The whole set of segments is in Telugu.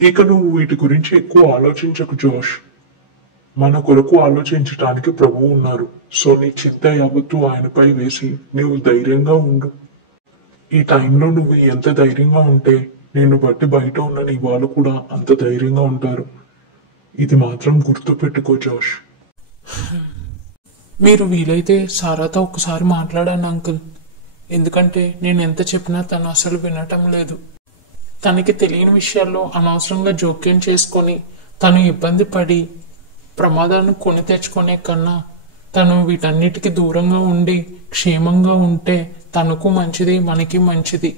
ఇక నువ్వు వీటి గురించి ఎక్కువ ఆలోచించకు జోష్. మన కొరకు ఆలోచించటానికి ప్రభువు ఉన్నారు. సో నీ చింత యావత్తు ఆయనపై వేసి నువ్వు ధైర్యంగా ఉండు. ఈ టైంలో నువ్వు ఎంత ధైర్యంగా ఉంటే నిన్ను బట్టి బయట ఉన్న నీ వాళ్ళు కూడా అంత ధైర్యంగా ఉంటారు. ఇది మాత్రం గుర్తు పెట్టుకో జోష్. మీరు వీలైతే సారాతో ఒకసారి మాట్లాడండి అంకుల్. ఎందుకంటే నేను ఎంత చెప్పినా తను అసలు వినటం లేదు. తనకి తెలియని విషయాల్లో అనవసరంగా జోక్యం చేసుకొని తను ఇబ్బంది పడి ప్రమాదాన్ని కొని తెచ్చుకునే కన్నా తను వీటన్నిటికీ దూరంగా ఉండి క్షేమంగా ఉంటే తనకు మంచిది, మనకి మంచిది.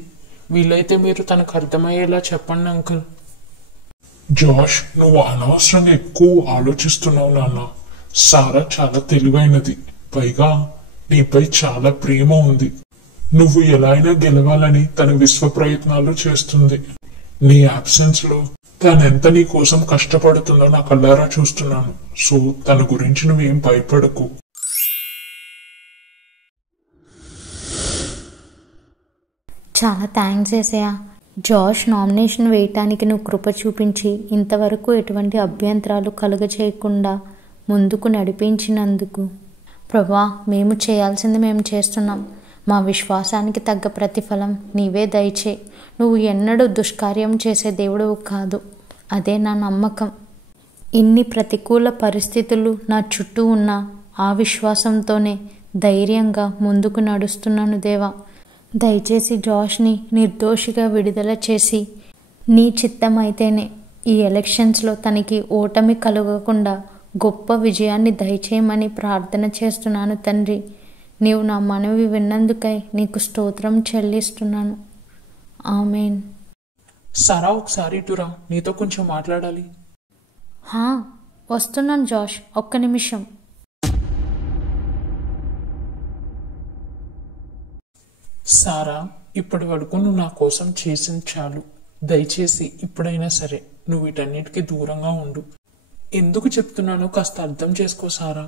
వీలైతే మీరు తనకు అర్థమయ్యేలా చెప్పండి అంకుల్. జోష్, నువ్వు అనవసరంగా ఎక్కువ ఆలోచిస్తున్నావు నాన్న. సారా చాలా తెలివైనది, పైగా నీపై చాలా ప్రేమ ఉంది. నువ్వు ఎలా అయినా గెలవాలని తన విశ్వ ప్రయత్నాలు చేస్తుంది. నీ అబ్సెన్స్ లో తనెంత నీ కోసం కష్టపడుతుందో నా కళ్ళారా చూస్తున్నాను. సో తన గురించి నువ్వేం భయపడకు. చాలా థ్యాంక్స్ ఏసయ్య. జాష్ నామినేషన్ వేయటానికి నువ్వు కృప చూపించి ఇంతవరకు ఎటువంటి అభ్యంతరాలు కలుగచేయకుండా ముందుకు నడిపించినందుకు ప్రభా, మేము చేయాల్సింది మేము చేస్తున్నాం. మా విశ్వాసానికి తగ్గ ప్రతిఫలం నీవే దయచే. నువ్వు ఎన్నడూ దుష్కార్యం చేసే దేవుడవు కాదు, అదే నా నమ్మకం. ఇన్ని ప్రతికూల పరిస్థితులు నా చుట్టూ ఉన్న ఆ విశ్వాసంతోనే ధైర్యంగా ముందుకు నడుస్తున్నాను దేవా. దయచేసి జాష్ని నిర్దోషిగా విడుదల చేసి నీ చిత్తమైతేనే ఈ ఎలక్షన్స్లో తనకి ఓటమి కలగకుండా గొప్ప విజయాన్ని దయచేయమని ప్రార్థన చేస్తున్నాను తండ్రి. నీవు నా మనవి విన్నందుకై నీకు స్తోత్రం చెల్లిస్తున్నాను. ఆమేన్. సారా, ఒకసారి ఇటురా, నీతో కొంచెం మాట్లాడాలి. వస్తున్నాను జాష్, ఒక్క నిమిషం. సారా, ఇప్పటి వరకు నువ్వు నా కోసం చేసింది చాలు. దయచేసి ఇప్పుడైనా సరే నువ్వు వీటన్నిటికీ దూరంగా ఉండు. ఎందుకు చెప్తున్నానో కాస్త అర్థం చేసుకో సారా.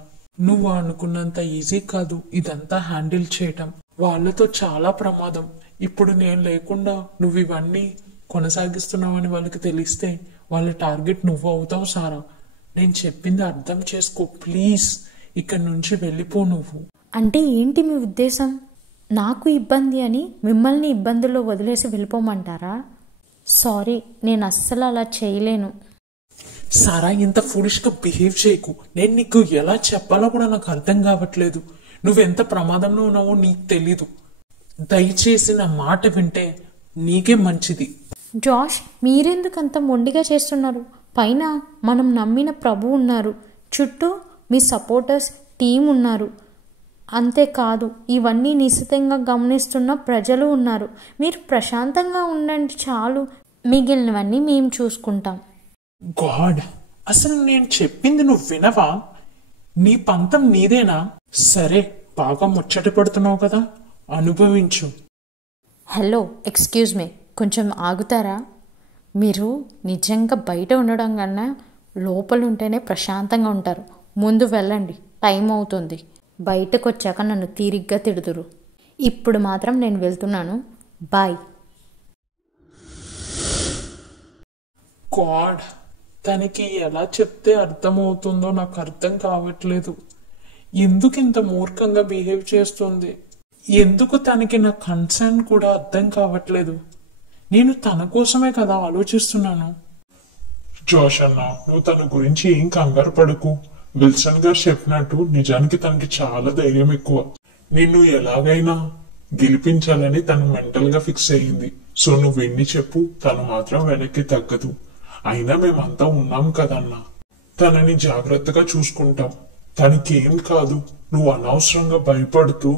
నువ్వు అనుకున్నంత ఈజీ కాదు ఇదంతా హ్యాండిల్ చేయటం. వాళ్ళతో చాలా ప్రమాదం. ఇప్పుడు నేను లేకుండా నువ్వు ఇవన్నీ కొనసాగిస్తున్నావని వాళ్ళకి తెలిస్తే వాళ్ళ టార్గెట్ నువ్వు అవుతావు సారా. నేను చెప్పింది అర్థం చేసుకో ప్లీజ్. ఇక్కడి నుంచి వెళ్ళిపో నువ్వు. అంటే ఏంటి మీ ఉద్దేశం? నాకు ఇబ్బంది అని మిమ్మల్ని ఇబ్బందుల్లో వదిలేసి వెళ్ళిపోమంటారా? సారీ, నేను అస్సలు అలా చేయలేను. సారా, ఇంత ఫూలిష్గా బిహేవ్ చేయకు. నేను నీకు ఎలా చెప్పాలో కూడా నాకు అర్థం కావట్లేదు. నువ్వెంత ప్రమాదంలో ఉన్నావో నీకు తెలీదు. దయచేసి నా మాట వింటే నీకే మంచిది. జాష్, మీరెందుకు అంత మొండిగా చేస్తున్నారు? పైన మనం నమ్మిన ప్రభు ఉన్నారు, చుట్టూ మీ సపోర్టర్స్ టీం ఉన్నారు. అంతేకాదు ఇవన్నీ నిశితంగా గమనిస్తున్న ప్రజలు ఉన్నారు. మీరు ప్రశాంతంగా ఉండండి చాలు, మిగిలినవన్నీ మేము చూసుకుంటాం. గాడ్, అసలు నేను చెప్పింది నువ్వు వినవా? నీ పంతం నీదేనా? సరే, బాగా ముచ్చట పడుతున్నావు కదా, అనుభవించు. హలో, ఎక్స్క్యూజ్ మీ, కొంచెం ఆగుతారా? మీరు నిజంగా బయట ఉండడం కన్నా లోపల ఉంటేనే ప్రశాంతంగా ఉంటారు. ముందు వెళ్ళండి, టైం అవుతుంది. బయటకు వచ్చాక నన్ను తీరిగ్గా తిడుదురు. ఇప్పుడు మాత్రం నేను వెళ్తున్నాను, బాయ్. గాడ్, తనకి ఎలా చెప్తే అర్థమవుతుందో నాకు అర్థం కావట్లేదు. ఎందుకు ఇంత మూర్ఖంగా బిహేవ్ చేస్తుంది? ఎందుకు తనకి నా కన్సర్న్ కూడా అర్థం కావట్లేదు? నేను తన కోసమే కదా ఆలోచిస్తున్నాను. జోష్ అన్న, నువ్వు తన గురించి ఏం కంగారు పడకు. విల్సన్ గారు చెప్పినట్టు నిజానికి తనకి చాలా ధైర్యం ఎక్కువ. నిన్ను ఎలాగైనా గెలిపించాలని తను మెంటల్ గా ఫిక్స్ అయ్యింది. సో నువ్వు ఎన్ని చెప్పు, తను మాత్రం వెనక్కి తగ్గదు. అయినా మేమంతా ఉన్నాం కదన్నా, తనని జాగ్రత్తగా చూసుకుంటాం. తనకేం కాదు. నువ్వు అనవసరంగా భయపడుతూ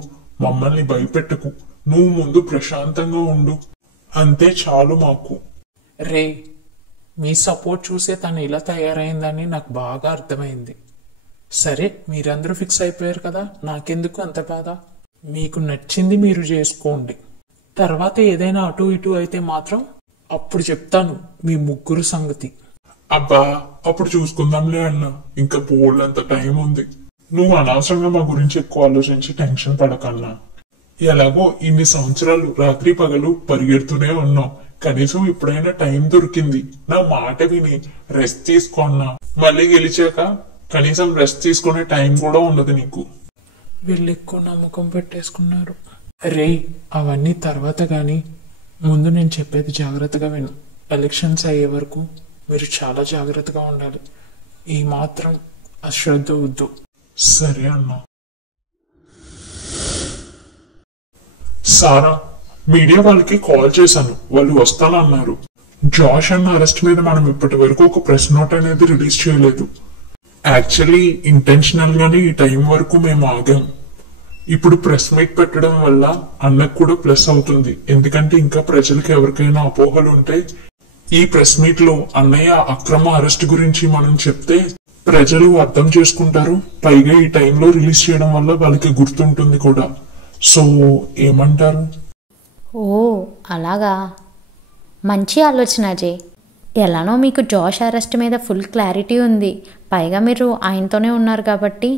మమ్మల్ని భయపెట్టకు. నువ్వు ముందు ప్రశాంతంగా ఉండు, అంతే చాలు మాకు. రే, మీ సపోర్ట్ చూసే తను ఇలా తయారైందని నాకు బాగా అర్థమైంది. సరే, మీరందరూ ఫిక్స్ అయిపోయారు కదా, నాకెందుకు అంత బాధ? మీకు నచ్చింది మీరు చేసుకోండి. తర్వాత ఏదైనా అటు ఇటు అయితే మాత్రం అప్పుడు చెప్తాను మీ ముగ్గురు సంగతి. అబ్బా, అప్పుడు చూసుకుందాంలే అన్న, ఇంకా పోలంత టైం ఉంది. నువ్వు అనవసరంగా మా గురించి ఎక్కువ ఆలోచించి టెన్షన్ పడకన్నా. ఎలాగో ఇన్ని సంవత్సరాలు రాత్రి పగలు పరిగెడుతూనే ఉన్నావు, కనీసం ఇప్పుడైనా టైం దొరికింది. నా మాట విని రెస్ట్ తీసుకున్నా. మళ్ళీ గెలిచాక కనీసం రెస్ట్ తీసుకునే టైం కూడా ఉండదు నీకు. వీళ్ళు ఎక్కువ నమ్మకం పెట్టేసుకున్నారు. రే, అవన్నీ తర్వాత గాని ముందు నేను చెప్పేది జాగ్రత్తగా విను. ఎలక్షన్స్ అయ్యే వరకు మీరు చాలా జాగ్రత్తగా ఉండాలి. ఈ మాత్రం అశ్రద్ధ వద్దు. సరే అన్నా. సారా, మీడియా వాళ్ళకి కాల్ చేశాను. వాళ్ళు వస్తానన్నారు. జాష్ అన్న అరెస్ట్ మీద మనం ఇప్పటి వరకు ఒక ప్రెస్ నోట్ అనేది రిలీజ్ చేయలేదు. యాక్చువల్లీ ఇంటెన్షనల్ గానే ఈ టైం వరకు మేము ఆగాం. ఇప్పుడు ప్రెస్ మీట్ పెట్టడం వల్ల అన్నకు కూడా ప్లస్ అవుతుంది. ఎందుకంటే ఇంకా ప్రజలకు ఎవరికైనా అపోహలు ఉంటే ఈ ప్రెస్ మీట్ లో అన్నయ్య అక్రమ అరెస్ట్ గురించి మనం చెప్తే ప్రజలు అర్థం చేసుకుంటారు. పైగా ఈ టైంలో రిలీజ్ చేయడం వల్ల వాళ్ళకి గుర్తుంటుంది కూడా. సో ఏమంటారు? ఓ అలాగా, మంచి ఆలోచన అజయ్. ఎలానో మీకు జాష్ అరెస్ట్ మీద ఫుల్ క్లారిటీ ఉంది. పైగా మీరు ఆయనతోనే ఉన్నారు కాబట్టి.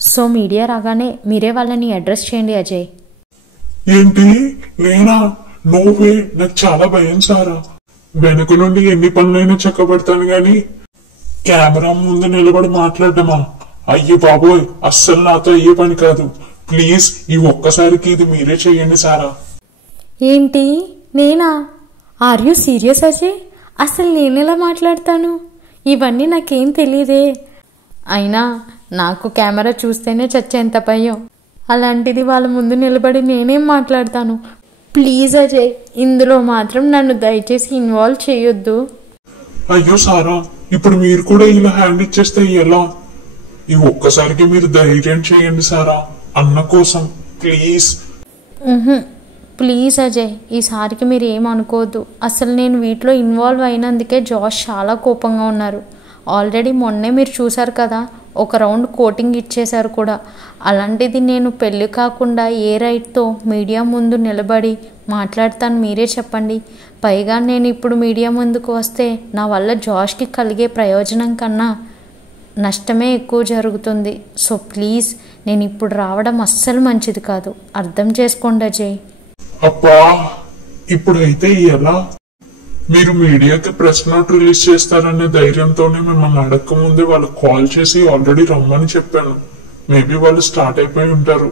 సో మీడియా రాగానే మీరే వాళ్ళని అడ్రస్ చేయండి అజయ్. ఏంటి, నేనా? నో వే, నాకు చాలా భయం సారా. వెనుక నుండి ఎన్ని పనులైనా చక్కబడతాను గాని కెమెరా ముందు నిలబడి మాట్లాడమా? అయ్యో బాబోయ్, అస్సలు నాతో అయ్యే పని కాదు. ప్లీజ్ ఈ ఒక్కసారికి ఇది మీరే చెయ్యండి సారా. ఏంటి, నేనా? Are you serious Ajay? అసలు నేనెలా మాట్లాడతాను? ఇవన్నీ నాకేం తెలియదే. అయినా నాకు కెమెరా చూస్తేనే చచ్చేంత భయం. అలాంటిది వాళ్ళ ముందు నిలబడి నేనేం మాట్లాడతాను? ప్లీజ్ అజయ్, ఇందులో మాత్రం నన్ను దయచేసి ఇన్వాల్వ్ చేయొద్దు. అయ్యో సారా, ఇప్పుడు మీరు కూడా ఇలా హ్యాండ్ ఇచ్చేస్తే ఎలా? ఈ ఒక్కసారికి మీరు ధైర్యం చేయండి సారా, అన్న కోసం ప్లీజ్. ప్లీజ్ అజయ్, ఈసారికి మీరు ఏమనుకోవద్దు. అసలు నేను వీటిలో ఇన్వాల్వ్ అయినందుకే జాష్ చాలా కోపంగా ఉన్నారు. ఆల్రెడీ మొన్నే మీరు చూశారు కదా, ఒక రౌండ్ కోటింగ్ ఇచ్చేశారు కూడా. అలాంటిది నేను పెళ్ళి కాకుండా ఏ రైట్తో మీడియా ముందు నిలబడి మాట్లాడతాను మీరే చెప్పండి. పైగా నేను ఇప్పుడు మీడియా ముందుకు వస్తే నా వల్ల జాష్కి కలిగే ప్రయోజనం కన్నా నష్టమే ఎక్కువ జరుగుతుంది. సో ప్లీజ్, నేను ఇప్పుడు రావడం అస్సలు మంచిది కాదు. అర్థం చేసుకోండి అజయ్. అబ్బా, ఇప్పుడైతే ఎలా? మీరు మీడియాకి ప్రెస్ నోట్ రిలీజ్ చేస్తారనే ధైర్యంతోనే మిమ్మల్ని అడగక ముందే వాళ్ళకి కాల్ చేసి ఆల్రెడీ రమ్మని చెప్పాను. మేబీ వాళ్ళు స్టార్ట్ అయిపోయి ఉంటారు.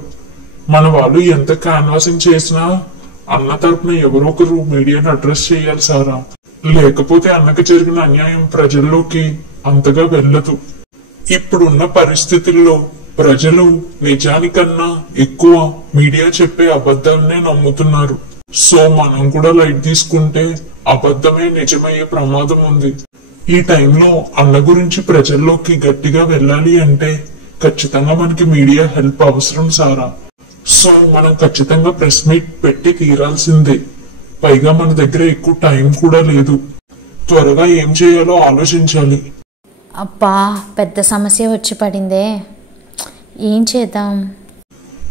మన వాళ్ళు ఎంత కాన్వాసింగ్ చేసినా అన్న తరపున ఎవరో ఒకరు మీడియాని అడ్రస్ చేయాలి సారా. లేకపోతే అన్నకి జరిగిన అన్యాయం ప్రజల్లోకి అంతగా వెళ్ళదు. ఇప్పుడున్న పరిస్థితుల్లో ప్రజలు నిజానికన్నా ఎక్కువ మీడియా చెప్పే అబద్ధాలనే నమ్ముతున్నారు. సో మనం కూడా లైట్ తీసుకుంటే అబద్ధమే నిజమయ్యే ప్రమాదం ఉంది. ఈ టైంలో అన్న గురించి ప్రజల్లోకి గట్టిగా వెళ్ళాలి అంటే ఖచ్చితంగా మనకి మీడియా హెల్ప్ అవసరం సారా. సో మనం ఖచ్చితంగా ప్రెస్ మీట్ పెట్టి తీరాల్సిందే. పైగా మన దగ్గర ఎక్కువ టైం కూడా లేదు. త్వరగా ఏం చేయాలో ఆలోచించాలి. అబ్బా, పెద్ద సమస్య వచ్చి పడిందే. ఏం చేద్దాం?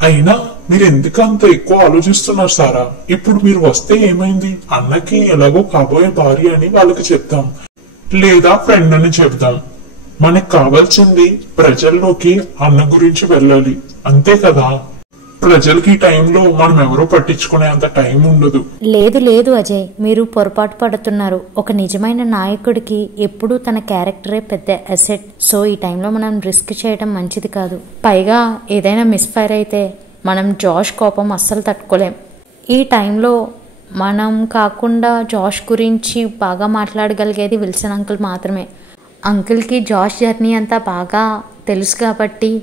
అయినా మీరు ఎందుకు అంత ఎక్కువ ఆలోచిస్తున్నారు సారా? ఇప్పుడు మీరు వస్తే ఏమైంది? అన్నకి ఎలాగో కాబోయే భార్య అని వాళ్ళకి చెప్తాం, లేదా ఫ్రెండ్ అని చెప్తాం. మనకు కావాల్సింది ప్రజల్లోకి అన్న గురించి వెళ్ళాలి, అంతే కదా? ప్రజలకి ఈ టైంలో మనం ఎవరో పట్టించుకునే అంత టైం ఉండదు. లేదు లేదు అజయ్, మీరు పొరపాటు పడుతున్నారు. ఒక నిజమైన నాయకుడికి ఎప్పుడూ తన క్యారెక్టరే పెద్ద అసెట్. సో ఈ టైంలో మనం రిస్క్ చేయడం మంచిది కాదు. పైగా ఏదైనా మిస్ఫైర్ అయితే మనం జాష్ కోపం అస్సలు తట్టుకోలేం. ఈ టైంలో మనం కాకుండా జాష్ గురించి బాగా మాట్లాడగలిగేది విల్సన్ అంకుల్ మాత్రమే. అంకుల్కి జాష్ జర్నీ అంతా బాగా తెలుసు కాబట్టి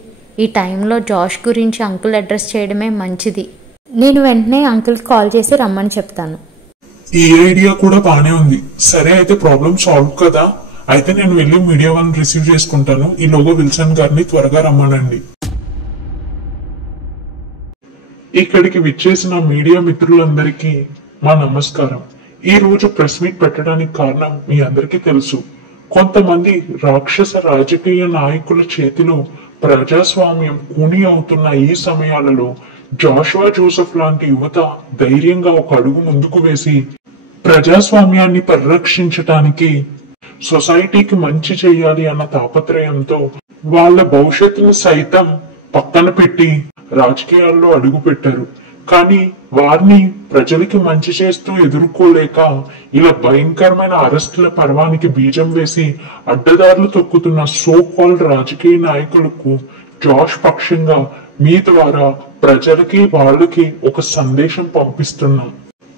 ఈ టైంలో జాష్ గురించి అంకుల్ అడ్రస్ చేయడమే మంచిది. నేను వెంటనే అంకుల్కి కాల్ చేసి రమ్మని చెప్తాను. ఈ ఐడియా కూడా బానే ఉంది. సరే, అయితే ప్రాబ్లం సాల్వ్ కదా. అయితే నేను వెళ్ళి మీడియా వాళ్ళని రిసీవ్ చేసుకుంటాను. ఈలోగా విల్సన్ గారిని త్వరగా రమ్మనండి. ఇక్కడికి విచ్చేసిన మీడియా మిత్రులందరికీ మా నమస్కారం. ఈ రోజు ప్రెస్ మీట్ పెట్టడానికి కారణం మీ అందరికీ తెలుసు. కొంతమంది రాక్షస రాజకీయ నాయకుల చేతిలో ప్రజాస్వామ్యం కూని అవుతున్న ఈ సమయాలలో జాషువా జోసెఫ్ లాంటి యువత ధైర్యంగా ఒక అడుగు ముందుకు వేసి ప్రజాస్వామ్యాన్ని పరిరక్షించటానికి, సొసైటీకి మంచి చేయాలి అన్న తాపత్రయంతో వాళ్ళ భవిష్యత్తును సైతం పక్కన పెట్టి రాజకీయాల్లో అడుగు పెట్టారు. కానీ వారిని ప్రజలకి మంచి చేస్తూ ఎదుర్కోలేక ఇలా భయంకరమైన అరెస్టుల పర్వానికి బీజం వేసి అడ్డదారులు తొక్కుతున్న సో కాల్డ్ రాజకీయ నాయకులకు జాష్ పక్షంగా మీ ద్వారా ప్రజలకి వాళ్ళకి ఒక సందేశం పంపిస్తున్నాం.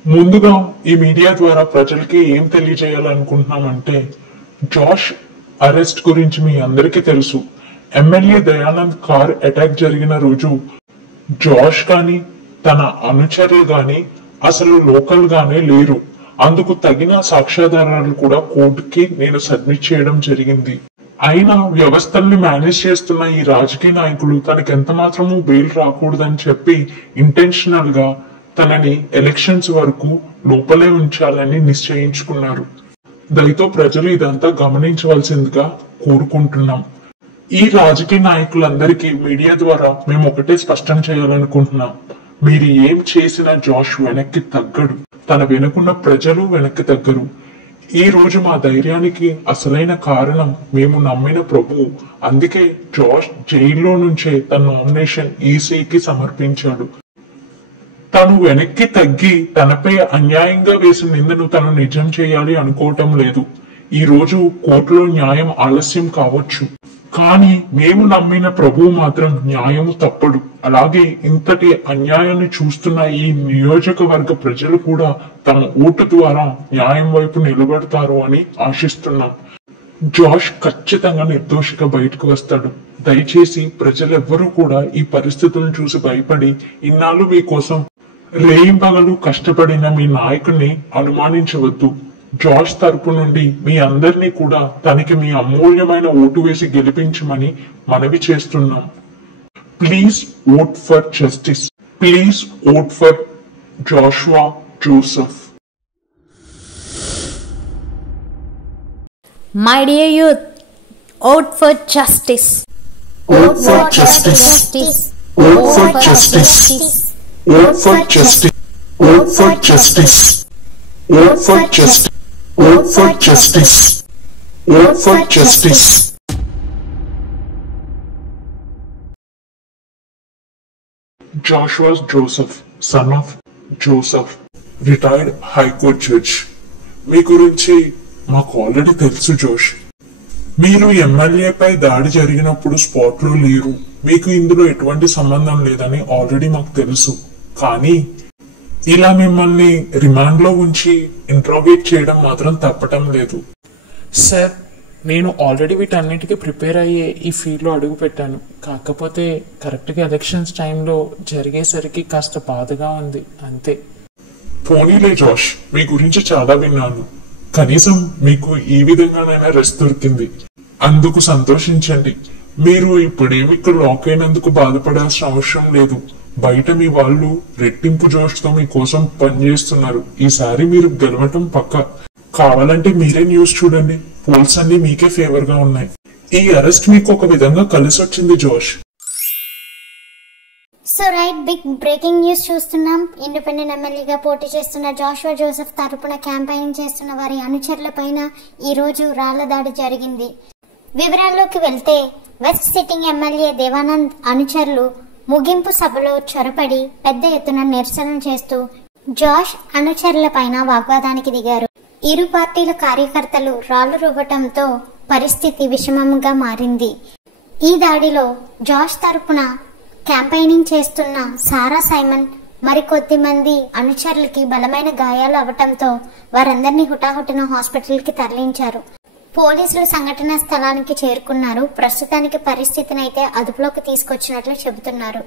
ముందుగా ఈ మీడియా ద్వారా ప్రజలకి ఏం తెలియజేయాలనుకుంటున్నామంటే, జాష్ అరెస్ట్ గురించి మీ అందరికీ తెలుసు. ఎమ్మెల్యే దయానంద్ కార్ అటాక్ జరిగిన రోజు జాష్ కానీ తన అనుచరులు గాని అసలు లోకల్ గానే లేరు. అందుకు తగిన సాక్ష్యాధారాలు కూడా కోర్టుకి నేను సబ్మిట్ చేయడం జరిగింది. అయినా వ్యవస్థల్ని మేనేజ్ చేస్తున్న ఈ రాజకీయ నాయకులు తనకి ఎంత మాత్రమూ బెయిల్ రాకూడదని చెప్పి ఇంటెన్షనల్ గా తనని ఎలక్షన్స్ వరకు లోపలే ఉంచాలని నిశ్చయించుకున్నారు. దయతో ప్రజలు ఇదంతా గమనించవలసిందిగా కోరుకుంటున్నాం. ఈ రాజకీయ నాయకులందరికీ మీడియా ద్వారా మేము ఒకటే స్పష్టం చేయాలనుకుంటున్నాం. మీరు ఏం చేసినా జాష్ వెనక్కి తగ్గడు. తన వెనుకున్న ప్రజలు వెనక్కి తగ్గరు. ఈ రోజు మా ధైర్యానికి అసలైన కారణం మేము నమ్మిన ప్రభువు. అందుకే జాష్ జైల్లో నుంచే తన నామినేషన్ ఈసీకి సమర్పించాడు. తను వెనక్కి తగ్గి తనపై అన్యాయంగా వేసిన నిందను తను నిజం చేయాలి అనుకోవటం లేదు. ఈ రోజు కోర్టులో న్యాయం ఆలస్యం కావచ్చు, కానీ మేము నమ్మిన ప్రభువు మాత్రం న్యాయము తప్పడు. అలాగే ఇంతటి అన్యాయాన్ని చూస్తున్న ఈ నియోజకవర్గ ప్రజలు కూడా తమ ఓటు ద్వారా న్యాయం వైపు నిలబడతారు అని ఆశిస్తున్నాం. జాష్ ఖచ్చితంగా నిర్దోషిగా బయటకు వస్తాడు. దయచేసి ప్రజలెవ్వరూ కూడా ఈ పరిస్థితులను చూసి భయపడి ఇన్నాళ్ళు మీకోసం రేయింబగలు కష్టపడిన మీ నాయకుడిని అనుమానించవద్దు. జాష్ తరపు నుండి మీ అందరినీ కూడా తనకి మీ అమూల్యమైన ఓటు వేసి గెలిపించమని మనవి చేస్తున్నాం. Please vote for justice. Please vote for Joshua Joseph. My dear youth, vote for justice. Vote for justice. Vote for justice. Vote for justice. Vote for justice. Vote for justice. Vote for justice. Vote for justice. Joshua Joseph, son of Joseph, retired High Court judge. మీ గురించి మాకు ఆల్రెడీ తెలుసు జోష్. మీరు ఎమ్మెల్యేపై దాడి జరిగినప్పుడు స్పాట్ లో లేరు. మీకు ఇందులో ఎటువంటి సంబంధం లేదని ఆల్రెడీ మాకు తెలుసు. కానీ ఇలా మిమ్మల్ని రిమాండ్ లో ఉంచి ఇంట్రాగేట్ చేయడం మాత్రం తప్పటం లేదు. సార్, నేను ఆల్రెడీ వీటన్నిటికీ ప్రిపేర్ అయ్యే ఈ ఫీల్డ్లో అడుగు పెట్టాను. కాకపోతే కరెక్ట్గా ఎలక్షన్స్ టైంలో జరిగేసరికి కాస్త బాధగా ఉంది, అంతే. పోనీలే జోష్, మీ గురించి చాలా విన్నాను. కనీసం మీకు ఈ విధంగానైనా రెస్ట్ దొరికింది, అందుకు సంతోషించండి. మీరు ఇప్పుడేమి ఇక్కడ లాక్ అయినందుకు బాధపడాల్సిన అవసరం లేదు. బయట మీ వాళ్ళు రెట్టింపు జోష్తో మీకోసం పనిచేస్తున్నారు. ఈసారి మీరు గెలవటం పక్క. కావాలంటే మీరే న్యూస్ చూడండి, పోల్స్ అన్ని మీకే ఫేవర్ గా ఉన్నాయి. ఈ అరెస్ట్ మీకు ఒక విధంగా కలిసి వచ్చింది జోష్. So right, big breaking news చూస్తున్నాం. ఇండిపెండెంట్ ఎమ్మెల్యేగా పోటీ చేస్తున్న జాషువా జోసెఫ్ తరపున క్యాంపెయినింగ్ చేస్తున్న వారి అనుచరుల పైన ఈ రోజు రాళ్ల దాడి జరిగింది. వివరాల్లోకి వెళ్తే, వెస్ట్ సిట్టింగ్ ఎమ్మెల్యే దేవానంద్ అనుచరులు ముగింపు సభలో చొరబడి పెద్ద ఎత్తున నిరసనలు చేస్తూ జాష్ అనుచరుల పైన వాగ్వాదానికి దిగారు. ఇరు పార్టీల కార్యకర్తలు రాళ్లు రువ్వటంతో పరిస్థితి విషమంగా మారింది. ఈ దాడిలో జాష్ తరపున క్యాంపెయినింగ్ చేస్తున్న సారా సైమన్ మరికొద్ది మంది అనుచరులకి బలమైన గాయాలు అవటంతో వారందరినీ హుటాహుటిన హాస్పిటల్ కి తరలించారు. పోలీసులు సంఘటనా స్థలానికి చేరుకున్నారు. ప్రస్తుతానికి పరిస్థితిని అయితే అదుపులోకి తీసుకొచ్చినట్లు చెబుతున్నారు.